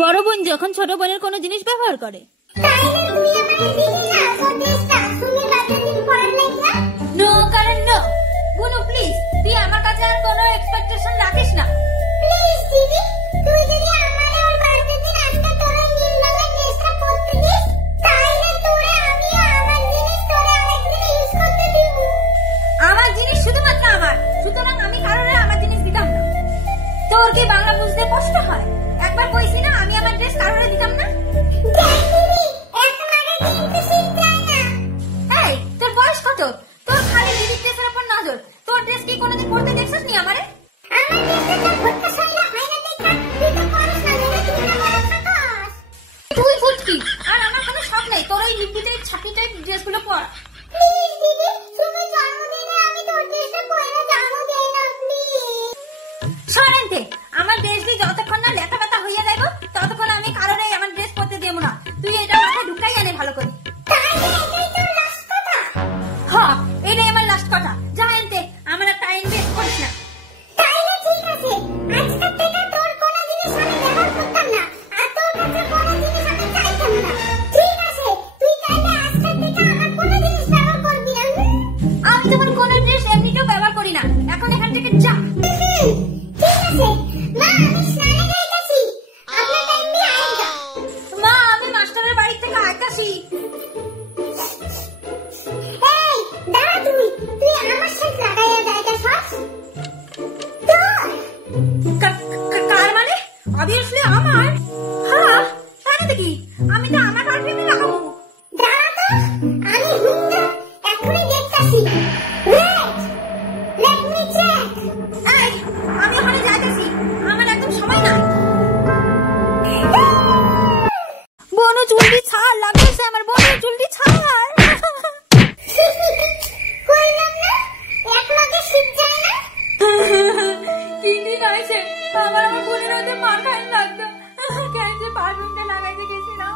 বড় বোন যখন ছোট বোনের কোনো জিনিস ব্যবহার করে। নো কারণ নো। বুনু প্লিজ তুই আমার কাছে আর কোনো এক্সপেকটেশন রাখিস না। প্লিজ দিদি, তুই যদি আমার আর বার্থডে দিন আজকে তোর নীল রঙের ড্রেসটা পরতে দিস, তাহলে তোরে আমি আমার জিনিস তোরে আরেকদিন ইউজ করতে দিব। আমার জিনিস শুধুমাত্র আমার, সুতরাং আমি কারোর আমার জিনিস দিতাম না। তোর কি বাংলা বুঝতে কষ্ট হয়? একবার কইছি না আমি আমার ড্রেস কারোরে দিতাম না। এই তোর বয়স কত? তোর খালি দিদির ড্রেসের উপর নজর। তোর ড্রেস কি কোনোদিন পরতে দেখছিস নি আমারে? তুই ফুটকি আর আমার কোনো শখ নাই তোর এই লিপিতে ছাপি টাইপ ড্রেসগুলো পরা। প্লিজ দিদি, তুমি জন্মদিনে আমি তোর ড্রেসটা পরে যাবো দেই না প্লিজ। শোনেনতে আমার ড্রেস দিয়ে যতক্ষণ না লেখা ব্যথা হইয়া যাইব ততক্ষণ আমি কারোর আমার ড্রেস পরতে দেব না। তুই এটা মাথায় ঢুকাই আনে ভালো করে। তাহলে এটাই তোর লাস্ট কথা? হ্যাঁ, এটাই আমার লাস্ট কথা। জানেনতে আমার টাইম ওয়েস্ট করিস না। তাইলে ঠিক আছে, আজকে থেকে তোর কোনো জিনিস আমি ব্যবহার করতাম না আর তোর কাছে কোনো জিনিস আমি চাইতাম না। ঠিক আছে, তুই তাইলে আজকে থেকে আমার কোনো জিনিস ব্যবহার করবি না। আমি তোমার কোনো ড্রেস এমনিতেও ব্যবহার করি না। এখন এখান থেকে যা। ঠিক আছে মা, আমি স্নানে যাইতাছি। আপনার টাইম দিয়ে আইগা। মা, আমি মাস্টারের বাড়ি থেকে আইতাছি। এই দাঁড়া, তুই আমার সাথে লাগাইয়া যাইতাছস? কার মানে? অবভিয়াসলি আমার। হ্যাঁ, তাই নাকি? আমি তো আমার পারফিউমে লাগাবো। দাঁড়া তো, আমি হুঙ্গা এখনই দেখতাছি। Let me check. এই আমি ওখানে যাইতাছি, আমার একদম সময় নাই। বনু জলদি ছাড়, লাগছে আমার। বনু জলদি ছাড়। কইলাম না এক লগে শীত যায় না। কি ঠিক আছে, আমার বোনের হাতে মার খাই লাগতো। কেন যে পারফিউমটা লাগাইতে গেছিলাম।